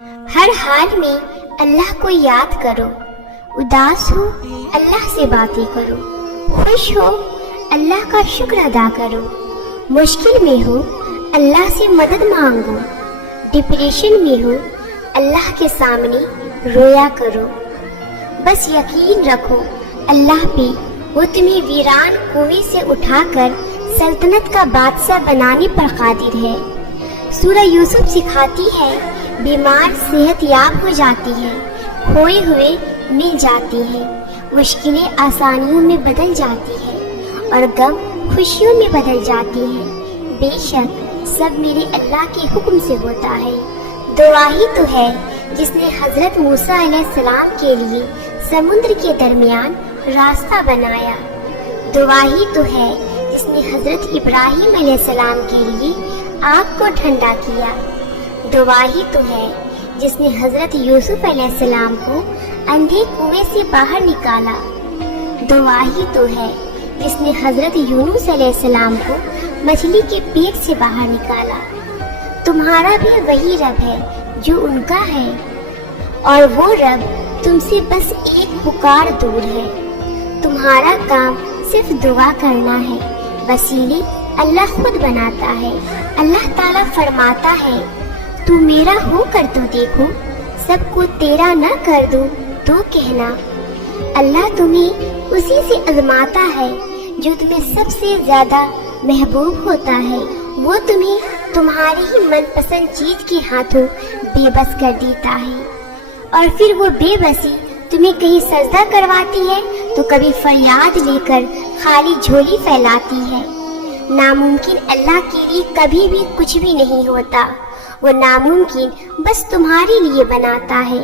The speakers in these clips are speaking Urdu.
ہر حال میں اللہ کو یاد کرو، اداس ہو اللہ سے باتیں کرو، خوش ہو اللہ کا شکر ادا کرو، مشکل میں ہو اللہ سے مدد مانگو، ڈپریشن میں ہو اللہ کے سامنے رویا کرو۔ بس یقین رکھو اللہ پہ، وہ تمہیں ویران کنویں سے اٹھا کر سلطنت کا بادشاہ بنانے پر قادر ہے۔ سورہ یوسف سکھاتی ہے بیمار صحت یاب ہو جاتی ہے، کھوئے ہوئے مل جاتی ہے، مشکلیں آسانیوں میں بدل جاتی ہے اور غم خوشیوں میں بدل جاتی ہے۔ بے شک سب میرے اللہ کے حکم سے ہوتا ہے۔ دعا ہی تو ہے جس نے حضرت موسیٰ علیہ السلام کے لیے سمندر کے درمیان راستہ بنایا۔ دعا ہی تو ہے جس نے حضرت ابراہیم علیہ السلام کے لیے آگ کو ٹھنڈا کیا۔ دعا ہی تو ہے جس نے حضرت یوسف علیہ السلام کو اندھے کنویں سے باہر نکالا۔ دعا ہی تو ہے جس نے حضرت یونس علیہ السلام کو مچھلی کے پیٹ سے باہر نکالا۔ تمہارا بھی وہی رب ہے جو ان کا ہے، اور وہ رب تم سے بس ایک پکار دور ہے۔ تمہارا کام صرف دعا کرنا ہے، وسیلے اللہ خود بناتا ہے۔ اللہ تعالیٰ فرماتا ہے تو میرا ہو کر تو دیکھو، سب کو تیرا نہ کر دوں تو کہنا۔ اللہ تمہیں اسی سے آزماتا ہے جو تمہیں سب سے زیادہ محبوب ہوتا ہے۔ وہ تمہیں تمہاری ہی من پسند چیز کے ہاتھوں بے بس کر دیتا ہے، اور پھر وہ بے بسی تمہیں کہیں سجدہ کرواتی ہے تو کبھی فریاد لے کر خالی جھولی پھیلاتی ہے۔ ناممکن اللہ کے لیے کبھی بھی کچھ بھی نہیں ہوتا، وہ ناممکن بس تمہارے لیے بناتا ہے۔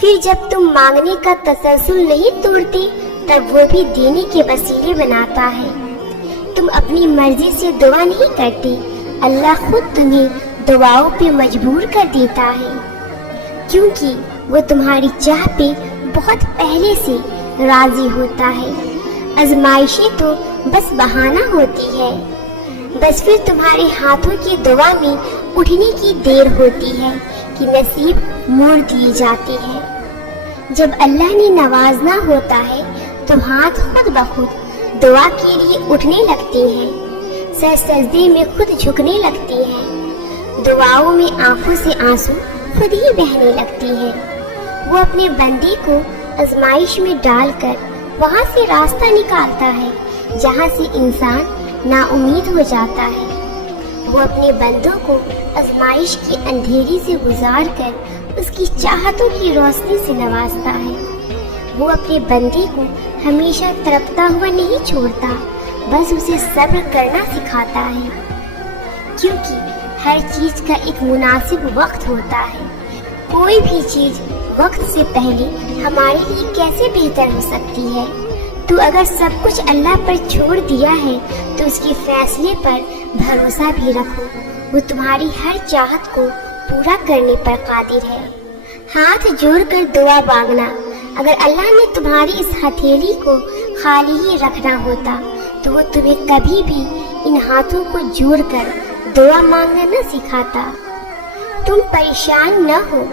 پھر جب تم مانگنے کا تسلسل نہیں توڑتے تب وہ بھی دینے کے وسیلے بناتا ہے۔ تم اپنی مرضی سے دعا نہیں کرتے، اللہ خود تمہیں دعاؤں پہ مجبور کر دیتا ہے، کیونکہ وہ تمہاری چاہ پہ بہت پہلے سے راضی ہوتا ہے۔ آزمائشیں تو بس بہانہ ہوتی ہے، بس پھر تمہارے ہاتھوں کی دعا میں اٹھنے کی دیر ہوتی ہے کہ نصیب موڑ دی جاتی ہے۔ جب اللہ نے نوازنا ہوتا ہے تو ہاتھ خود بخود دعا کے لیے اٹھنے لگتے ہیں، سر سجدے میں خود جھکنے لگتے ہیں، دعاؤں میں آنکھوں سے آنسو خود ہی بہنے لگتے ہیں۔ وہ اپنے بندے کو آزمائش میں ڈال کر وہاں سے راستہ نکالتا ہے جہاں سے انسان نا امید ہو جاتا ہے۔ وہ اپنے بندوں کو آزمائش کی اندھیری سے گزار کر اس کی چاہتوں کی روشنی سے نوازتا ہے۔ وہ اپنے بندے کو ہمیشہ تڑپتا ہوا نہیں چھوڑتا، بس اسے صبر کرنا سکھاتا ہے، کیونکہ ہر چیز کا ایک مناسب وقت ہوتا ہے۔ کوئی بھی چیز وقت سے پہلے ہمارے لیے کیسے بہتر ہو سکتی ہے؟ تو اگر سب کچھ اللہ پر چھوڑ دیا ہے تو اس کے فیصلے پر بھروسہ بھی رکھو، وہ تمہاری ہر چاہت کو پورا کرنے پر قادر ہے۔ ہاتھ جوڑ کر دعا مانگنا، اگر اللہ نے تمہاری اس ہتھیلی کو خالی ہی رکھنا ہوتا تو وہ تمہیں کبھی بھی ان ہاتھوں کو جوڑ کر دعا مانگنا نہ سکھاتا۔ تم پریشان نہ ہو،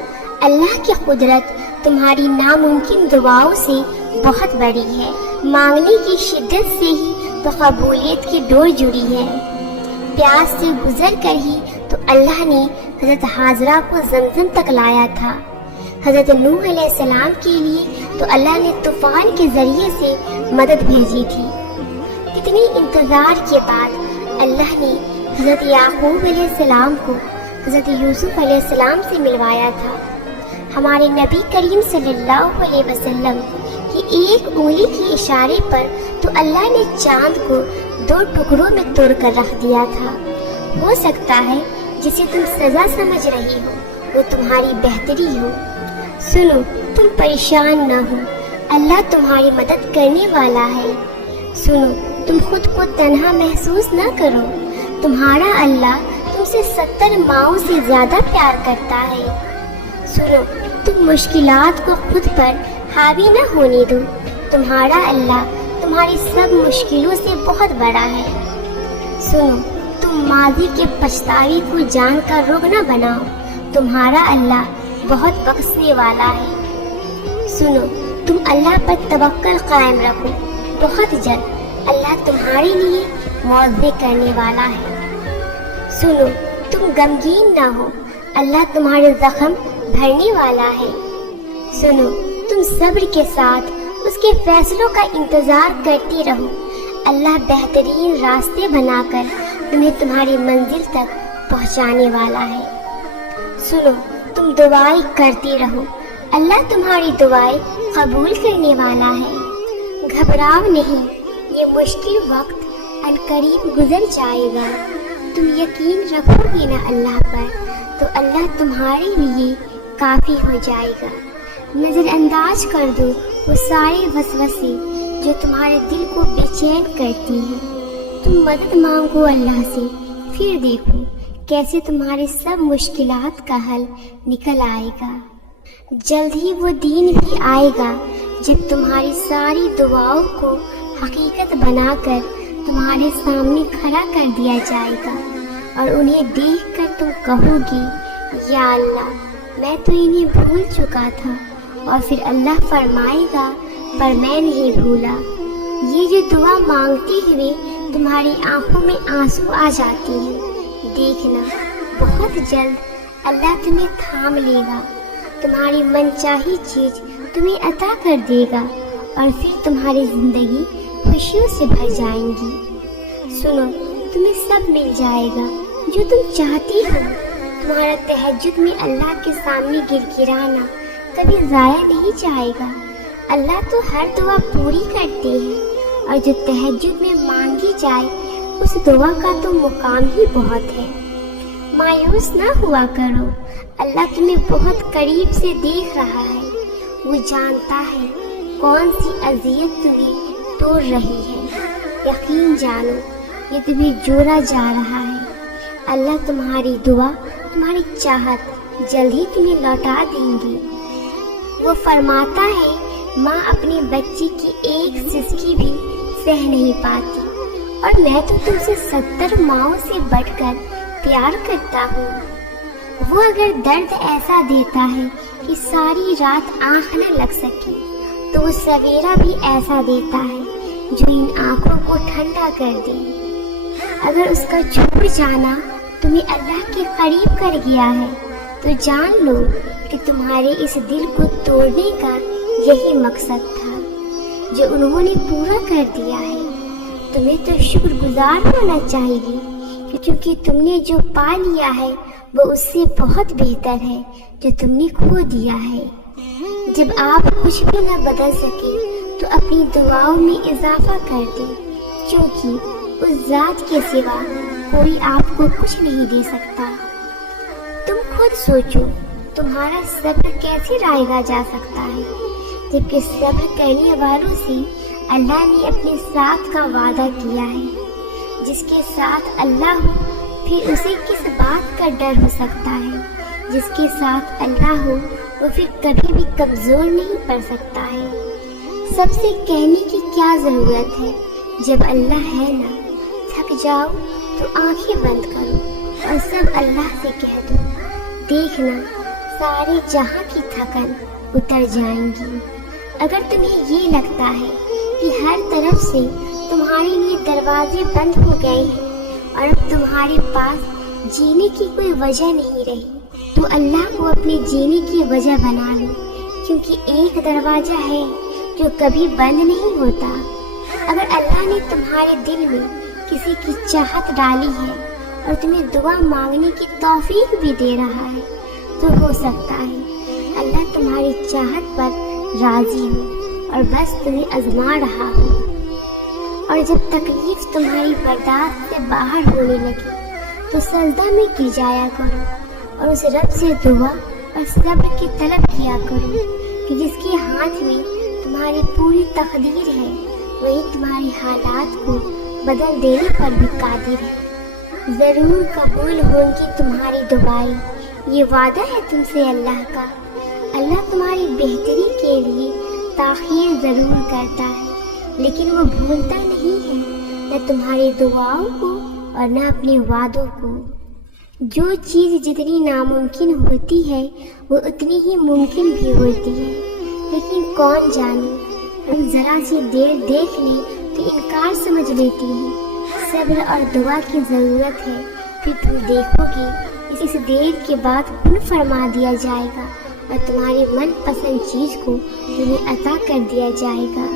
اللہ کی قدرت تمہاری ناممکن دعاؤں سے بہت بڑی ہے۔ مانگنے کی شدت سے ہی تو قبولیت کی ڈور جڑی ہے۔ پیاس سے گزر کر ہی تو اللہ نے حضرت حاضرہ کو زمزم تک لایا تھا۔ حضرت نوح علیہ السلام کے لیے تو اللہ نے طوفان کے ذریعے سے مدد بھیجی تھی۔ کتنی انتظار کے بعد اللہ نے حضرت یعقوب علیہ السلام کو حضرت یوسف علیہ السلام سے ملوایا تھا۔ ہمارے نبی کریم صلی اللہ علیہ وسلم کی ایک انگلی کے اشارے پر تو اللہ نے چاند کو 2 ٹکڑوں میں توڑ کر رکھ دیا تھا۔ ہو سکتا ہے جسے تم سزا سمجھ رہی ہو وہ تمہاری بہتری ہو۔ سنو، تم پریشان نہ ہو، اللہ تمہاری مدد کرنے والا ہے۔ سنو، تم خود کو تنہا محسوس نہ کرو، تمہارا اللہ تم سے 70 ماؤں سے زیادہ پیار کرتا ہے۔ سنو، تم مشکلات کو خود پر حاوی نہ ہونے دو، تمہارا اللہ تمہاری سب مشکلوں سے بہت بڑا ہے۔ سنو، تم ماضی کے پچھتاوے کو جان کا رگ نہ بناؤ، تمہارا اللہ بہت بخشنے والا ہے۔ سنو، تم اللہ پر توکل قائم رکھو، بہت جلد اللہ تمہارے لیے معاوضے کرنے والا ہے۔ سنو، تم غمگین نہ ہو، اللہ تمہارے زخم بھرنے والا ہے۔ سنو، تم صبر کے ساتھ اس کے فیصلوں کا انتظار کرتے رہو، اللہ بہترین راستے بنا کر تمہیں تمہاری منزل تک پہنچانے والا ہے۔ سنو، تم دعائیں کرتے رہو، اللہ تمہاری دعائیں قبول کرنے والا ہے۔ گھبراؤ نہیں، یہ مشکل وقت عنقریب گزر جائے گا۔ تم یقین رکھو گے نا اللہ پر، تو اللہ تمہارے لیے کافی ہو جائے گا۔ نظر انداز کر دو وہ سارے وسوسے جو تمہارے دل کو بے چین کرتی ہیں۔ تم مدد مانگو اللہ سے، پھر دیکھو کیسے تمہارے سب مشکلات کا حل نکل آئے گا۔ جلد ہی وہ دن بھی آئے گا جب تمہاری ساری دعاؤں کو حقیقت بنا کر تمہارے سامنے کھڑا کر دیا جائے گا، اور انہیں دیکھ کر تم کہو گی یا اللہ، میں تو انہیں بھول چکا تھا، اور پھر اللہ فرمائے گا پر میں نہیں بھولا۔ یہ جو دعا مانگتے ہوئے تمہاری آنکھوں میں آنسو آ جاتی ہیں، دیکھنا بہت جلد اللہ تمہیں تھام لے گا، تمہاری من چاہی چیز تمہیں عطا کر دے گا، اور پھر تمہاری زندگی خوشیوں سے بھر جائیں گی۔ سنو، تمہیں سب مل جائے گا جو تم چاہتی ہو۔ تمہارا تہجد میں اللہ کے سامنے گڑگڑانا کبھی ضائع نہیں جائے گا۔ اللہ تو ہر دعا پوری کرتے ہیں، اور جو تہجد میں مانگی جائے اس دعا کا تو مقام ہی بہت ہے۔ مایوس نہ ہوا کرو، اللہ تمہیں بہت قریب سے دیکھ رہا ہے، وہ جانتا ہے کون سی اذیت تمہیں توڑ رہی ہے۔ یقین جانو یہ تمہیں جوڑا جا رہا ہے۔ اللہ تمہاری دعا، تمہاری چاہت جلد ہی تمہیں لوٹا دیں گے۔ وہ فرماتا ہے ماں اپنے بچے کی ایک سسکی بھی سہ نہیں پاتی، اور میں تو تم سے 70 ماؤں سے بڑھ کر پیار کرتا ہوں۔ وہ اگر درد ایسا دیتا ہے کہ ساری رات آنکھ نہ لگ سکے، تو وہ سویرا بھی ایسا دیتا ہے جو ان آنکھوں کو ٹھنڈا کر دے۔ اگر اس کا چھوڑ جانا تمہیں اللہ کے قریب کر گیا ہے، تو جان لو کہ تمہارے اس دل کو توڑنے کا یہی مقصد تھا جو انہوں نے پورا کر دیا ہے۔ تمہیں تو شکر گزار ہونا چاہیے، کیونکہ تم نے جو پا لیا ہے وہ اس سے بہت بہتر ہے جو تم نے کھو دیا ہے۔ جب آپ کچھ بھی نہ بدل سکے تو اپنی دعاؤں میں اضافہ کر دیں، کیونکہ اس ذات کے سوا کوئی آپ کو کچھ نہیں دے سکتا۔ تم خود سوچو تمہارا صبر کیسے رائگا جا سکتا ہے، جبکہ صبر کرنے والوں سے اللہ نے اپنے ساتھ کا وعدہ کیا ہے۔ جس کے ساتھ اللہ ہو پھر اسے کس بات کا ڈر ہو سکتا ہے؟ جس کے ساتھ اللہ ہو وہ پھر کبھی بھی کمزور نہیں پڑ سکتا ہے۔ سب سے کہنے کی کیا ضرورت ہے، جب اللہ ہے نا۔ تھک جاؤ تو آنکھیں بند کرو اور سب اللہ سے کہہ دو، دیکھنا سارے جہاں کی تھکن اتر جائیں گی۔ اگر تمہیں یہ لگتا ہے کہ ہر طرف سے تمہارے لیے دروازے بند ہو گئے ہیں اور اب تمہارے پاس جینے کی کوئی وجہ نہیں رہی، تو اللہ کو اپنے جینے کی وجہ بنا لو، کیونکہ ایک دروازہ ہے جو کبھی بند نہیں ہوتا۔ اگر اللہ نے تمہارے دل میں کسی کی چاہت ڈالی ہے اور تمہیں دعا مانگنے کی توفیق بھی دے رہا ہے، تو ہو سکتا ہے اللہ تمہاری چاہت پر راضی ہو اور بس تمہیں آزما رہا ہو۔ اور جب تکلیف تمہاری برداشت سے باہر ہونے لگے تو سجدہ میں گر جایا کرو اور اس رب سے دعا اور صبر کی طلب کیا کرو کہ جس کے ہاتھ میں تمہاری پوری تقدیر ہے وہی تمہاری حالات کو بدل دینے پر بھی قادر ہے۔ ضرور قبول ہوں گی تمہاری دعائیں، یہ وعدہ ہے تم سے اللہ کا۔ اللہ تمہاری بہتری کے لیے تاخیر ضرور کرتا ہے، لیکن وہ بھولتا نہیں ہے نہ تمہاری دعاؤں کو اور نہ اپنے وعدوں کو۔ جو چیز جتنی ناممکن ہوتی ہے وہ اتنی ہی ممکن بھی ہوتی ہے، لیکن کون جانے ہم ذرا سی دیر دیکھ لیں تو انکار سمجھ لیتی ہیں۔ صبر اور دعا کی ضرورت ہے، پھر تم دیکھو گی اس دیر کے بعد کن فرما دیا جائے گا اور تمہاری من پسند چیز کو تمہیں عطا کر دیا جائے گا۔